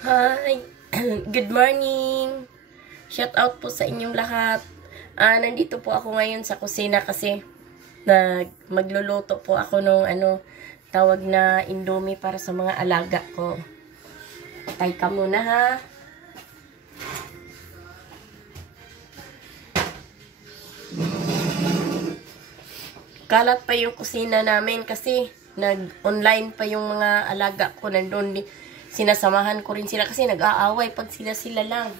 Hi! Good morning! Shout out po sa inyong lahat. Nandito po ako ngayon sa kusina kasi magluluto po ako nung tawag na Indomie para sa mga alaga ko. Tay ka muna ha. Kalat pa yung kusina namin kasi nag-online pa yung mga alaga ko. Nandun, sinasamahan ko rin sila kasi nag-aaway pag sila lang.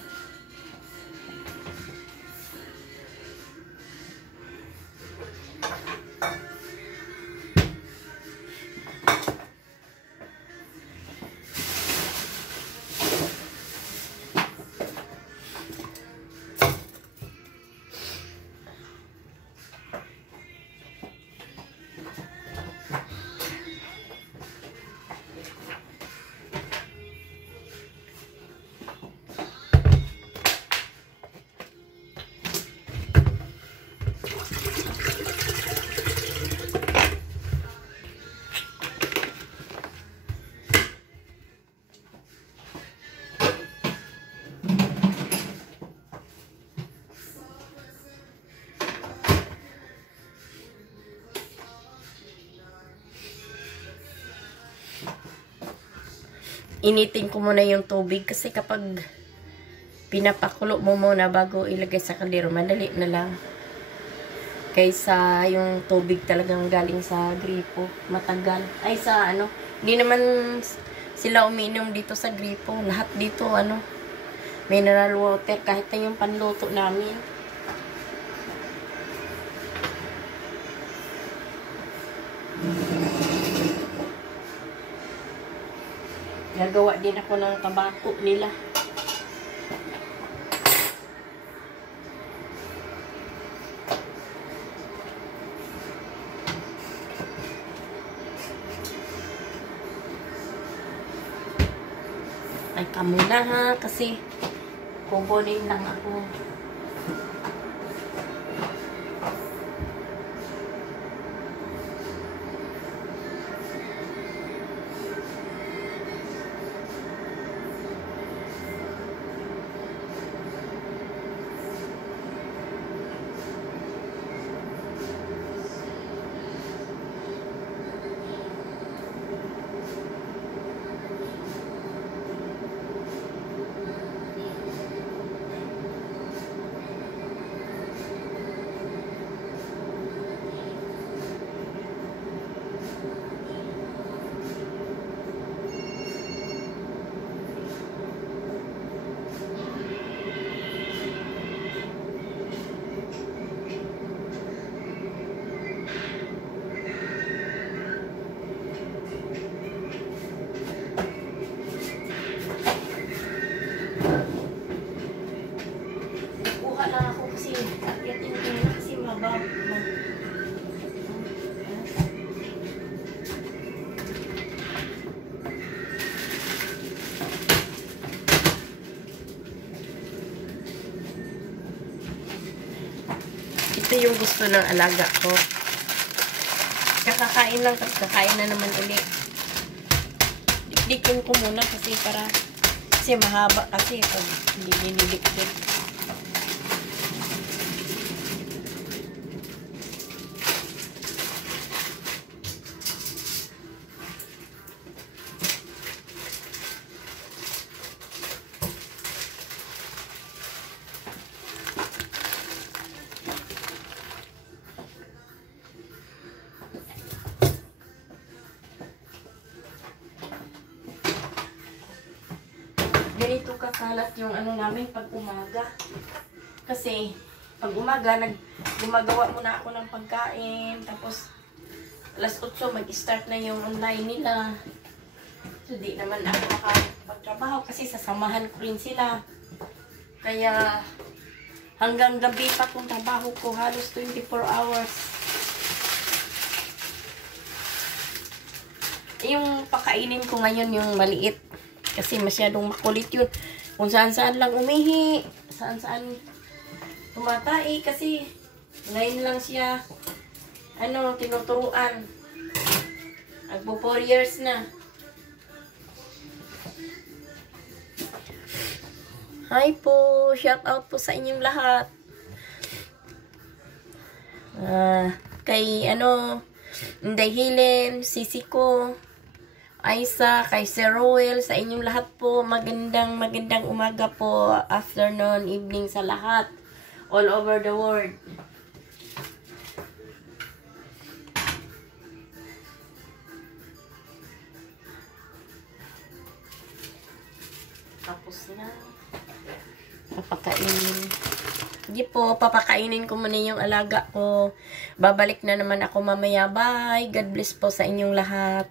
Initin ko muna yung tubig kasi kapag pinapakulo mo muna bago ilagay sa kaldero, madali na lang. Kaysa yung tubig talagang galing sa gripo, matagal. Ay hindi naman sila uminom dito sa gripo. Lahat dito mineral water kahit na yung panluto namin. Gagawa din ako ng tabako nila. Ay, kamuna ha, kasi kukunin lang ako. Ito yung gusto ng alaga ko. Kakakain lang, tapos kakain na naman ulit. Dikdikin ko muna kasi mahaba kasi pag hindi dinidikdik. Ganito kakalat yung namin pag umaga. Kasi pag umaga gumagawa muna ako ng pagkain, tapos alas 8 mag-start na yung online nila. So di naman ako makapagtrabaho kasi sasamahan ko rin sila. Kaya hanggang gabi pa kung trabaho ko, halos 24 hours. Yung pakainin ko ngayon yung maliit. Kasi masyadong makulit yun. Kung saan-saan lang umihi. Saan-saan tumatai. Kasi ngayon lang siya tinuturuan. Agbo 4 years na. Hi po, shout out po sa inyong lahat. Kay Inday Hilem, Sisi ko, Aisa, kay Sir Roel, sa inyong lahat po, magandang umaga po, afternoon, evening sa lahat, all over the world. Tapos na. Papakainin. Hindi po, papakainin ko muna yung alaga ko. Babalik na naman ako mamaya. Bye! God bless po sa inyong lahat.